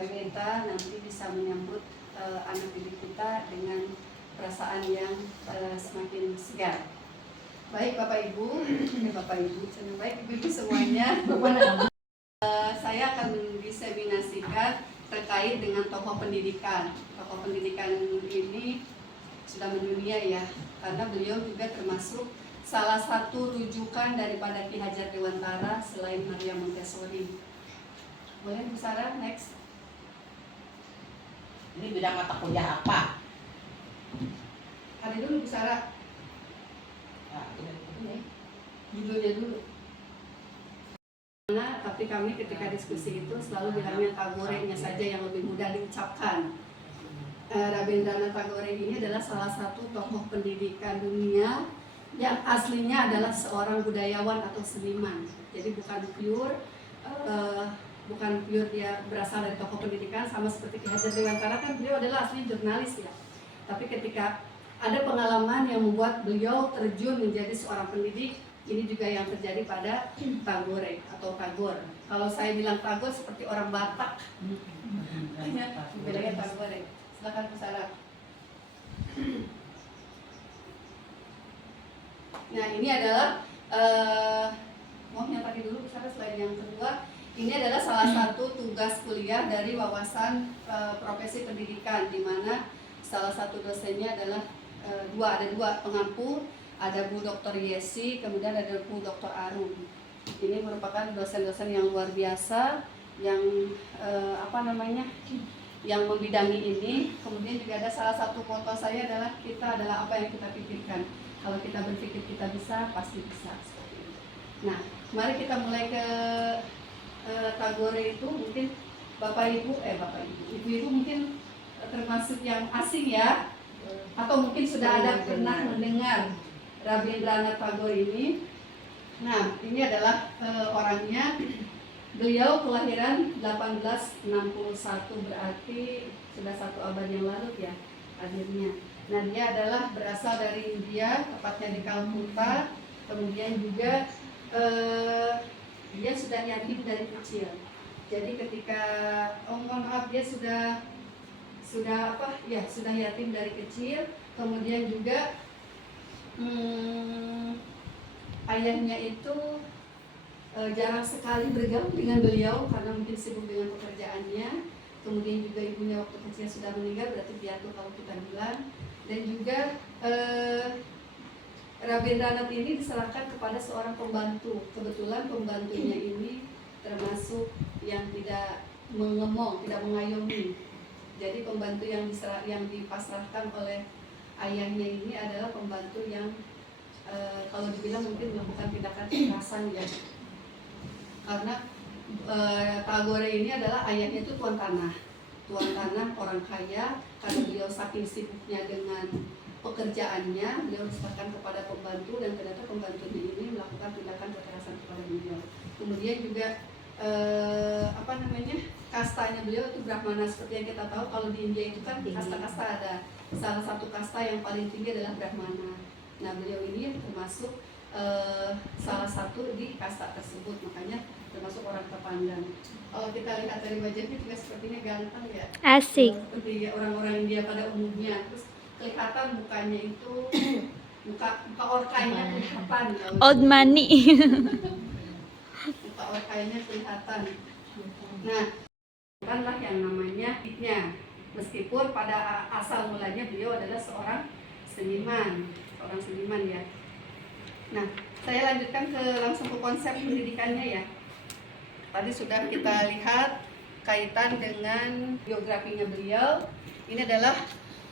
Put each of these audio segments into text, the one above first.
semoga kita nanti bisa menyambut anak didik kita dengan perasaan yang semakin segar. Baik Bapak Ibu, baik Ibu semuanya. Saya akan mendiseminasikan terkait dengan tokoh pendidikan. Tokoh pendidikan ini sudah mendunia ya, karena beliau juga termasuk salah satu rujukan daripada Ki Hajar Dewantara selain Maria Montessori. Boleh Bu Sarah, next. Ini bidang mata kuliah apa? Ada dulu Bu Sarah. Judulnya dulu. Tapi kami ketika diskusi itu selalu bilangnya Tagore-nya saja yang lebih mudah diucapkan. Rabindranath Tagore ini adalah salah satu tokoh pendidikan dunia yang aslinya adalah seorang budayawan atau seniman. Jadi bukan pure dia berasal dari tokoh pendidikan, sama seperti Ki Hajar Dewantara kan beliau adalah aslinya jurnalis ya. Tapi ketika ada pengalaman yang membuat beliau terjun menjadi seorang pendidik, ini juga yang terjadi pada Tagore atau Tagore. Kalau saya bilang Tagore seperti orang Batak, bilangnya Tagore. Silakan Bu Sarah. Nah ini adalah yang tadi dulu Bu Sarah, slide yang kedua. Ini adalah salah satu tugas kuliah dari wawasan profesi pendidikan, di mana salah satu dosennya adalah ada dua pengampu, ada Bu Dr. Yesi, kemudian ada Bu Dr. Arum. Ini merupakan dosen-dosen yang luar biasa, yang yang membidangi ini. Kemudian juga ada salah satu moto saya adalah kita adalah apa yang kita pikirkan. Kalau kita berpikir kita bisa, pasti bisa. Nah, mari kita mulai ke Tagore itu. Mungkin ibu mungkin termasuk yang asing ya, atau mungkin sudah ada pernah mendengar Rabindranath Tagore ini. Nah, ini adalah orangnya. Beliau kelahiran 1861, berarti sudah satu abad yang lalu ya akhirnya. Nah, dia adalah berasal dari India, tepatnya di Kalkutta. Kemudian juga dia sudah yatim dari kecil. Jadi ketika dia sudah yatim dari kecil. Kemudian juga ayahnya itu jarang sekali bergaul dengan beliau karena mungkin sibuk dengan pekerjaannya. Kemudian juga ibunya waktu kecil sudah meninggal, berarti piatu kalau kita bilang. Dan juga Rabindranath ini diserahkan kepada seorang pembantu. Kebetulan pembantunya ini termasuk yang tidak mengemong, tidak mengayomi. Jadi pembantu yang dipasrahkan oleh ayahnya ini adalah pembantu yang kalau dibilang mungkin melakukan tindakan kekerasan ya. Karena Tagore ini adalah ayahnya itu tuan tanah orang kaya. Karena beliau saking sibuknya dengan pekerjaannya, beliau diserahkan kepada pembantu, dan ternyata pembantunya ini melakukan tindakan kekerasan kepada beliau. Kemudian juga kastanya beliau itu Brahmana. Seperti yang kita tahu kalau di India itu kan kasta-kasta, ada salah satu kasta yang paling tinggi adalah Brahmana. Nah, beliau ini termasuk salah satu di kasta tersebut, makanya termasuk orang terpandang. Kalau kita lihat dari wajahnya juga sepertinya ganteng ya, asik, seperti orang-orang India pada umumnya. Terus kelihatan mukanya itu muka orkanya kelihatan, old money. muka orkanya kelihatan. Nah, bukanlah yang namanya hidnya, meskipun pada asal mulanya beliau adalah seorang seniman ya. Nah, saya lanjutkan langsung ke konsep pendidikannya ya. Tadi sudah kita lihat kaitan dengan biografinya beliau. Ini adalah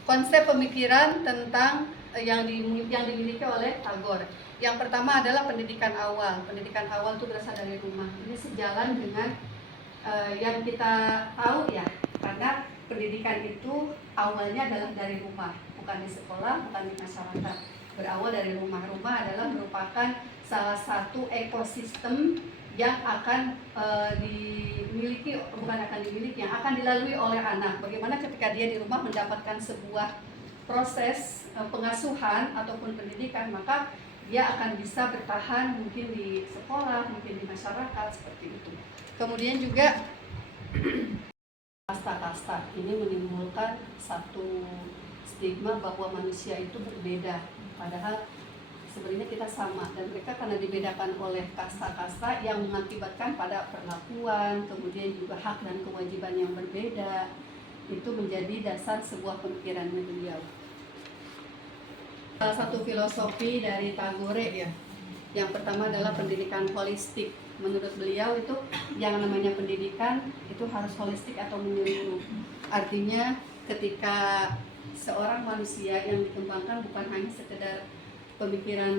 konsep pemikiran tentang yang dimiliki oleh Tagore. Yang pertama adalah pendidikan awal. Pendidikan awal itu berasal dari rumah. Ini sejalan dengan yang kita tahu ya, karena pendidikan itu awalnya adalah dari rumah, bukan di sekolah, bukan di masyarakat. Berawal dari rumah. Rumah adalah merupakan salah satu ekosistem yang akan yang akan dilalui oleh anak. Bagaimana ketika dia di rumah mendapatkan sebuah proses pengasuhan ataupun pendidikan, maka dia akan bisa bertahan mungkin di sekolah, mungkin di masyarakat, seperti itu. Kemudian juga kasta. Ini menimbulkan satu stigma bahwa manusia itu berbeda, padahal sebenarnya kita sama, dan mereka karena dibedakan oleh kasta-kasta yang mengakibatkan pada perlakuan, kemudian juga hak dan kewajiban yang berbeda, itu menjadi dasar sebuah pemikiran beliau. Salah satu filosofi dari Tagore ya, yang pertama adalah pendidikan holistik. Menurut beliau itu yang namanya pendidikan itu harus holistik atau menyeluruh. Artinya ketika seorang manusia yang dikembangkan bukan hanya sekedar pemikiran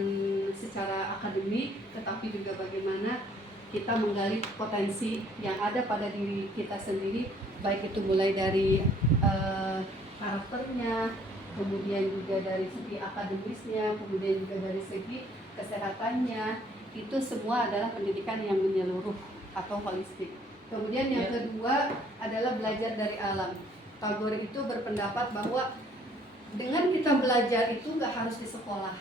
secara akademik, tetapi juga bagaimana kita menggali potensi yang ada pada diri kita sendiri, baik itu mulai dari karakternya, kemudian juga dari segi akademisnya, kemudian juga dari segi kesehatannya. Itu semua adalah pendidikan yang menyeluruh atau holistik. Kemudian yang kedua adalah belajar dari alam. Tagore itu berpendapat bahwa dengan kita belajar itu nggak harus di sekolah,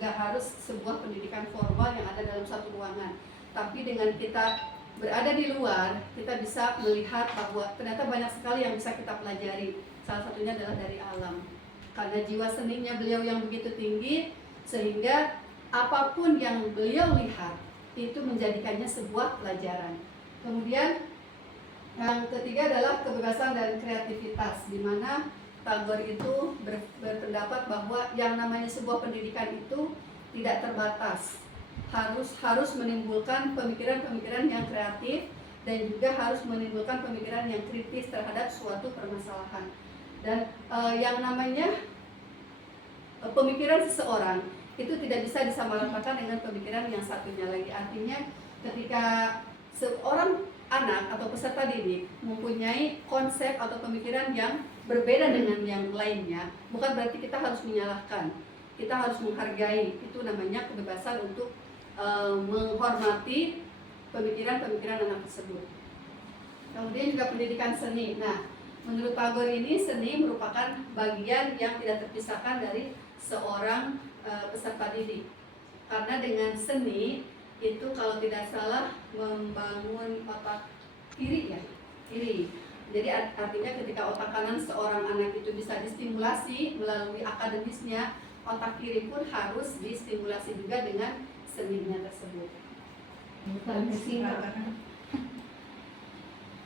nggak harus sebuah pendidikan formal yang ada dalam satu ruangan, tapi dengan kita berada di luar, kita bisa melihat bahwa ternyata banyak sekali yang bisa kita pelajari. Salah satunya adalah dari alam. Karena jiwa seninya beliau yang begitu tinggi, sehingga apapun yang beliau lihat itu menjadikannya sebuah pelajaran. Kemudian yang ketiga adalah kebebasan dan kreativitas, di mana Tagore itu berpendapat bahwa yang namanya sebuah pendidikan itu tidak terbatas, harus menimbulkan pemikiran-pemikiran yang kreatif, dan juga harus menimbulkan pemikiran yang kritis terhadap suatu permasalahan. Dan yang namanya pemikiran seseorang itu tidak bisa disamaratakan dengan pemikiran yang satunya lagi. Artinya ketika seorang anak atau peserta didik mempunyai konsep atau pemikiran yang berbeda dengan yang lainnya, bukan berarti kita harus menyalahkan, kita harus menghargai. Itu namanya kebebasan untuk menghormati pemikiran-pemikiran anak tersebut. Kemudian juga pendidikan seni. Nah, menurut Tagore ini seni merupakan bagian yang tidak terpisahkan dari seorang peserta didik, karena dengan seni itu kalau tidak salah membangun otak kiri. Jadi artinya ketika otak kanan seorang anak itu bisa distimulasi melalui akademisnya, otak kiri pun harus distimulasi juga dengan seninya tersebut.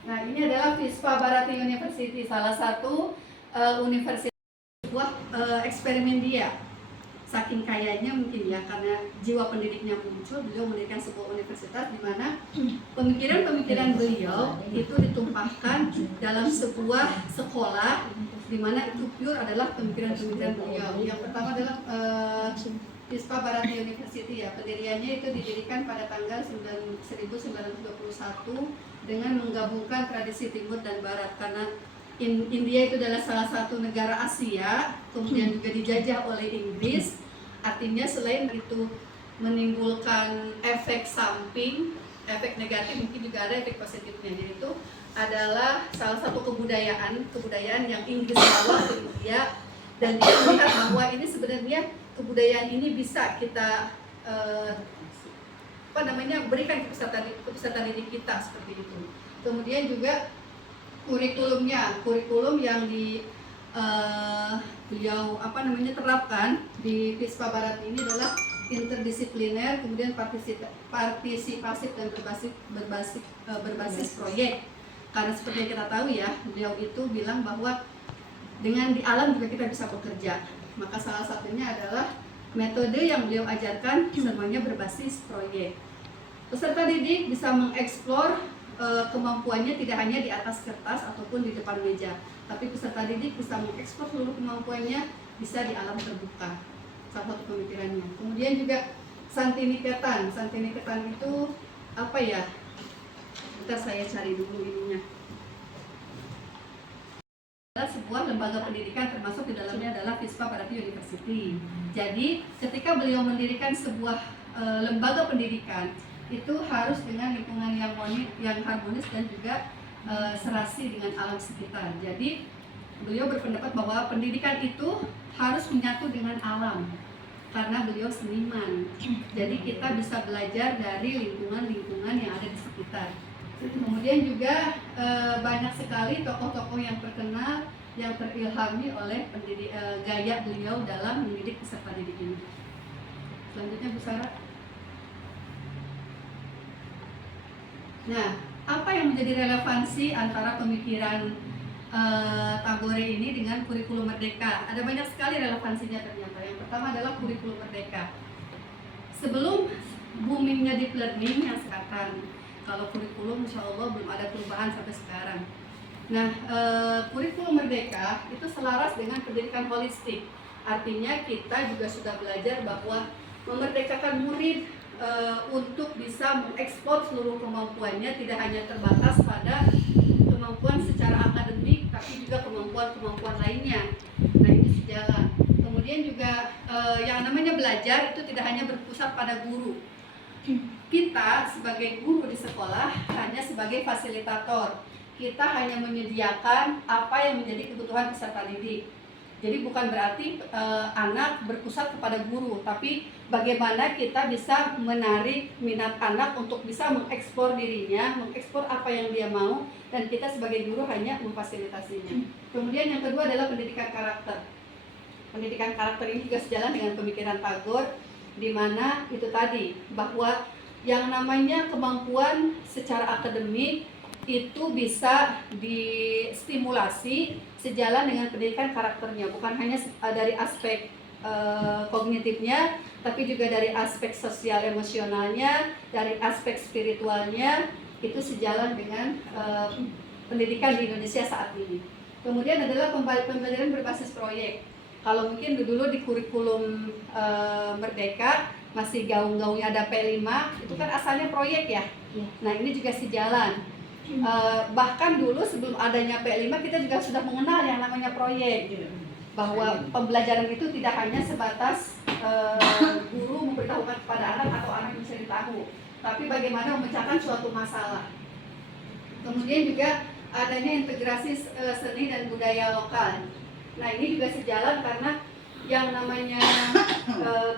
Nah, ini adalah Vispa Bharati University, salah satu universitas, sebuah eksperimen dia. Saking kayanya mungkin ya, karena jiwa pendidiknya muncul, beliau mendirikan sebuah universitas di mana pemikiran-pemikiran beliau itu ditumpahkan dalam sebuah sekolah, di mana itu pure adalah pemikiran-pemikiran beliau. Yang pertama adalah Vispa Bharati University ya, pendiriannya itu didirikan pada tanggal 1921 dengan menggabungkan tradisi timur dan barat, karena India itu adalah salah satu negara Asia, kemudian juga dijajah oleh Inggris. Artinya selain itu menimbulkan efek samping, efek negatif, mungkin juga ada efek positifnya, yaitu adalah salah satu kebudayaan yang Inggris bawa ke India, dan dia melihat bahwa ini sebenarnya kebudayaan ini bisa kita berikan ke peserta didik kita seperti itu. Kemudian juga kurikulum yang beliau terapkan di Vispa Bharati ini adalah interdisipliner, kemudian partisipasif dan berbasis proyek. Karena seperti yang kita tahu ya, beliau itu bilang bahwa dengan di alam juga kita bisa bekerja. Maka salah satunya adalah metode yang beliau ajarkan semuanya berbasis proyek. Peserta didik bisa mengeksplor kemampuannya tidak hanya di atas kertas ataupun di depan meja, tapi peserta didik bisa mengeksplor seluruh kemampuannya bisa di alam terbuka. Salah satu pemikirannya. Kemudian juga Santiniketan itu apa ya? Bentar saya cari dulu ininya. Adalah sebuah lembaga pendidikan, termasuk di dalamnya adalah Vispa Bharati University. Jadi ketika beliau mendirikan sebuah lembaga pendidikan, itu harus dengan lingkungan yang harmonis dan juga serasi dengan alam sekitar. Jadi beliau berpendapat bahwa pendidikan itu harus menyatu dengan alam, karena beliau seniman. Jadi kita bisa belajar dari lingkungan yang ada di sekitar. Kemudian juga banyak sekali tokoh-tokoh yang terkenal yang terilhami oleh gaya beliau dalam mendidik peserta didik ini. Selanjutnya Bu Sarah. Nah, apa yang menjadi relevansi antara pemikiran Tagore ini dengan kurikulum Merdeka? Ada banyak sekali relevansinya ternyata. Yang pertama adalah kurikulum Merdeka. Sebelum boomingnya deep learning yang sekarang, kalau kurikulum insya Allah belum ada perubahan sampai sekarang. Nah, kurikulum Merdeka itu selaras dengan pendidikan holistik. Artinya kita juga sudah belajar bahwa memerdekakan murid untuk bisa mengeksplor seluruh kemampuannya, tidak hanya terbatas pada kemampuan secara akademik, tapi juga kemampuan-kemampuan lainnya. Nah, ini sejalan. Kemudian juga yang namanya belajar itu tidak hanya berpusat pada guru. Kita sebagai guru di sekolah hanya sebagai fasilitator. Kita hanya menyediakan apa yang menjadi kebutuhan peserta didik. Jadi bukan berarti anak berpusat kepada guru, tapi bagaimana kita bisa menarik minat anak untuk bisa mengeksplor dirinya, mengeksplor apa yang dia mau, dan kita sebagai guru hanya memfasilitasinya. Kemudian yang kedua adalah pendidikan karakter. Pendidikan karakter ini juga sejalan dengan pemikiran Tagore, di mana itu tadi bahwa yang namanya kemampuan secara akademik itu bisa distimulasi sejalan dengan pendidikan karakternya, bukan hanya dari aspek kognitifnya, tapi juga dari aspek sosial emosionalnya, dari aspek spiritualnya, itu sejalan dengan pendidikan di Indonesia saat ini. Kemudian adalah pembelajaran berbasis proyek. Kalau mungkin dulu di kurikulum Merdeka masih gaung-gaungnya ada P5, itu kan asalnya proyek ya. Nah, ini juga sejalan. Bahkan dulu sebelum adanya P5 kita juga sudah mengenal yang namanya proyek, bahwa pembelajaran itu tidak hanya sebatas guru memberitahukan kepada anak atau anak mencari tahu, tapi bagaimana memecahkan suatu masalah. Kemudian juga adanya integrasi seni dan budaya lokal. Nah, ini juga sejalan karena yang namanya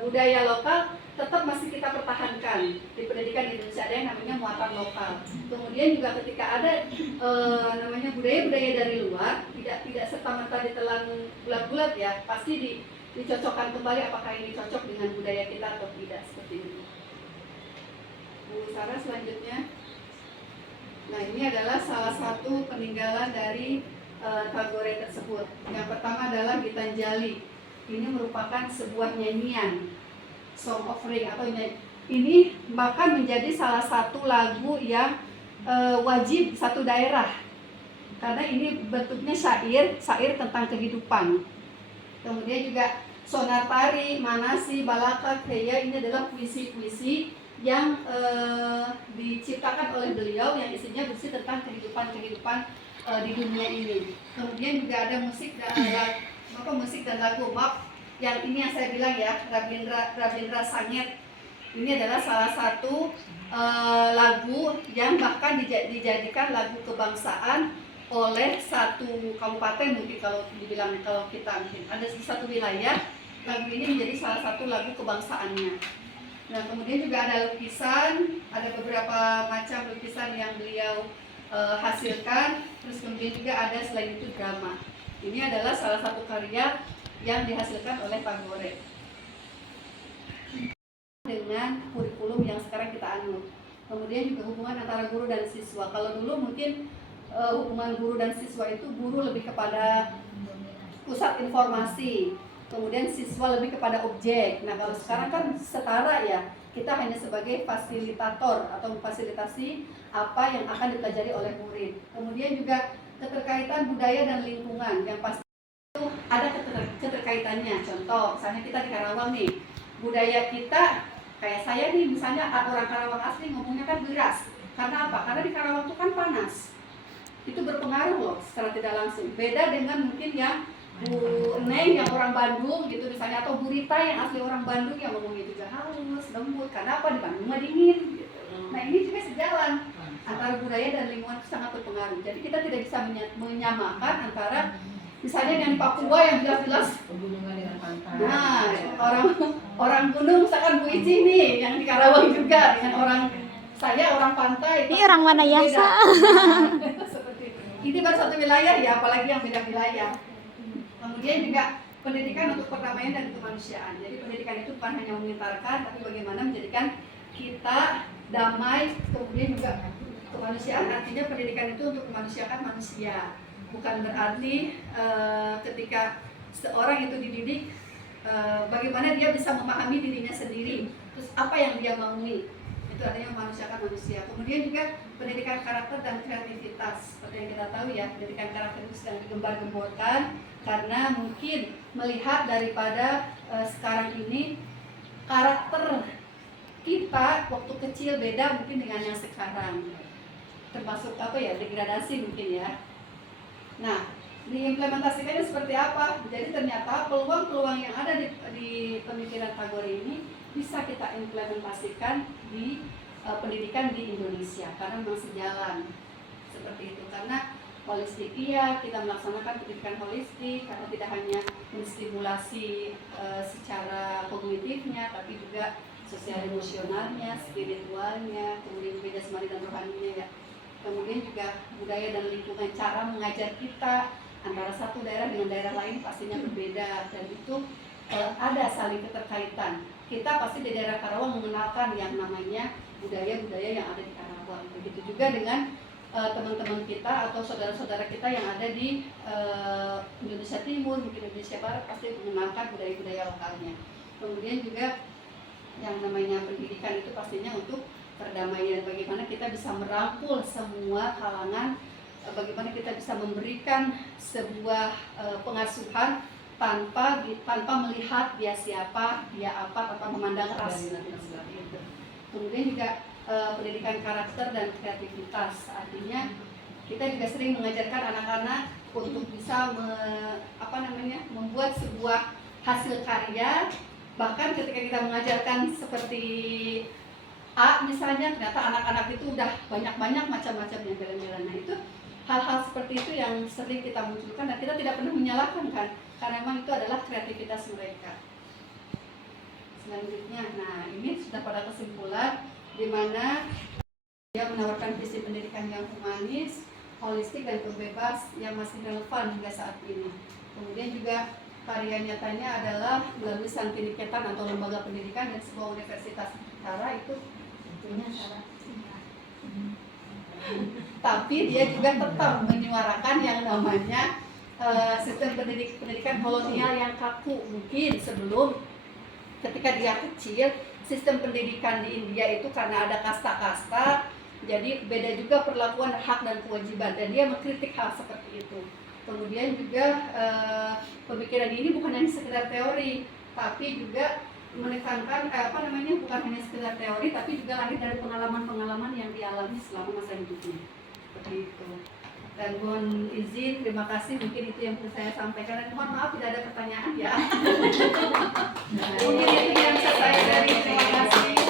budaya lokal tetap masih kita pertahankan di pendidikan di Indonesia, ada yang namanya muatan lokal. Kemudian juga ketika ada namanya budaya-budaya dari luar, tidak serta-merta ditelan bulat-bulat ya, pasti dicocokkan kembali apakah ini cocok dengan budaya kita atau tidak, seperti itu. Bu Sarah selanjutnya. Nah, ini adalah salah satu peninggalan dari Tagore tersebut. Yang pertama adalah Gitanjali. Ini merupakan sebuah nyanyian, song offering atau ini bahkan menjadi salah satu lagu yang wajib satu daerah, karena ini bentuknya syair tentang kehidupan. Kemudian juga Sonatari, Manasi, Balaka, Keya, ini adalah puisi-puisi yang diciptakan oleh beliau yang isinya berisi tentang kehidupan di dunia ini. Kemudian juga ada musik dan lagu map, yang ini yang saya bilang ya, Rabindra Sangit. Ini adalah salah satu lagu yang bahkan dijadikan lagu kebangsaan oleh satu kabupaten, mungkin kalau kita mungkin ada satu wilayah, lagu ini menjadi salah satu lagu kebangsaannya. Nah, kemudian juga ada lukisan, ada beberapa macam lukisan yang beliau hasilkan. Terus kemudian juga ada selain itu drama. Ini adalah salah satu karya yang dihasilkan oleh Tagore dengan kurikulum yang sekarang kita anut. Kemudian juga hubungan antara guru dan siswa. Kalau dulu mungkin hubungan guru dan siswa itu guru lebih kepada pusat informasi, kemudian siswa lebih kepada objek. Nah, kalau sekarang kan setara ya, kita hanya sebagai fasilitator atau memfasilitasi apa yang akan dipelajari oleh murid. Kemudian juga keterkaitan budaya dan lingkungan yang pasti itu ada keterkaitannya. Contoh, misalnya kita di Karawang nih, budaya kita kayak saya nih, misalnya orang Karawang asli ngomongnya kan beras. Karena apa? Karena di Karawang itu kan panas. Itu berpengaruh loh secara tidak langsung. Beda dengan mungkin yang Bu Neng yang orang Bandung gitu misalnya, atau Bu Rita yang asli orang Bandung yang ngomongnya juga halus, lembut. Karena apa? Di Bandung mah dingin gitu. Nah, ini juga sejalan antara budaya dan lingkungan itu sangat berpengaruh. Jadi kita tidak bisa menyamakan antara misalnya yang Papua yang jelas-jelas pegunungan dengan pantai. Nah, orang gunung misalkan Bu Ici nih yang di Karawang juga dengan orang saya orang pantai. Ini orang mana ya, Sa? Seperti ini baru satu wilayah ya, apalagi yang beda wilayah. Kemudian juga pendidikan untuk perdamaian dan kemanusiaan. Jadi pendidikan itu bukan hanya mengintarkan, tapi bagaimana menjadikan kita damai, kemudian juga kemanusiaan. Artinya pendidikan itu untuk kemanusiaan manusia. Bukan berarti ketika seorang itu dididik, bagaimana dia bisa memahami dirinya sendiri, terus apa yang dia maui, itu artinya memanusiakan manusia. Kemudian juga pendidikan karakter dan kreativitas, seperti yang kita tahu ya, pendidikan karakter itu sedang digembar-gemborkan karena mungkin melihat daripada sekarang ini karakter kita waktu kecil beda mungkin dengan yang sekarang, termasuk apa ya, degradasi mungkin ya. Nah, diimplementasikannya seperti apa? Jadi ternyata peluang-peluang yang ada di pemikiran Tagore ini bisa kita implementasikan di pendidikan di Indonesia karena memang sejalan seperti itu. Karena holistik iya, kita melaksanakan pendidikan holistik karena tidak hanya menstimulasi secara kognitifnya, tapi juga sosial emosionalnya, spiritualnya, kemudian juga jasmani dan rohaninya ya. Kemudian juga budaya dan lingkungan, cara mengajar kita antara satu daerah dengan daerah lain pastinya berbeda, dan itu ada saling keterkaitan. Kita pasti di daerah Karawang mengenalkan yang namanya budaya-budaya yang ada di Karawang. Begitu juga dengan teman-teman kita atau saudara-saudara kita yang ada di Indonesia Timur, mungkin Indonesia Barat, pasti mengenalkan budaya-budaya lokalnya. Kemudian juga yang namanya pendidikan itu pastinya untuk perdamaian, bagaimana kita bisa merangkul semua kalangan, bagaimana kita bisa memberikan sebuah pengasuhan tanpa melihat dia siapa, dia apa, tanpa memandang ras. Kemudian juga pendidikan karakter dan kreativitas, artinya kita juga sering mengajarkan anak-anak untuk bisa membuat sebuah hasil karya. Bahkan ketika kita mengajarkan seperti A misalnya, ternyata anak-anak itu udah banyak-banyak macam-macam yang bela-bela. Nah itu hal-hal seperti itu yang sering kita munculkan dan kita tidak pernah menyalahkan kan, karena memang itu adalah kreativitas mereka. Selanjutnya, nah ini sudah pada kesimpulan di mana dia menawarkan visi pendidikan yang humanis, holistik dan bebas yang masih relevan hingga saat ini. Kemudian juga karya nyatanya adalah melalui Santiniketan atau lembaga pendidikan dan sebuah universitas. Cara itu punya cara. Tapi dia juga tetap menyuarakan yang namanya sistem pendidikan kolonial yang kaku. Mungkin sebelum ketika dia kecil, sistem pendidikan di India itu karena ada kasta-kasta, jadi beda juga perlakuan hak dan kewajiban, dan dia mengkritik hal seperti itu. Kemudian juga pemikiran ini bukan hanya sekedar teori, tapi juga menekankan bukan hanya sekedar teori, tapi juga lahir dari pengalaman-pengalaman yang dialami selama masa hidupnya. Seperti itu. Dan mohon izin, terima kasih, mungkin itu yang bisa saya sampaikan, dan mohon maaf tidak ada pertanyaan ya. Mungkin itu yang saya dari, terima kasih.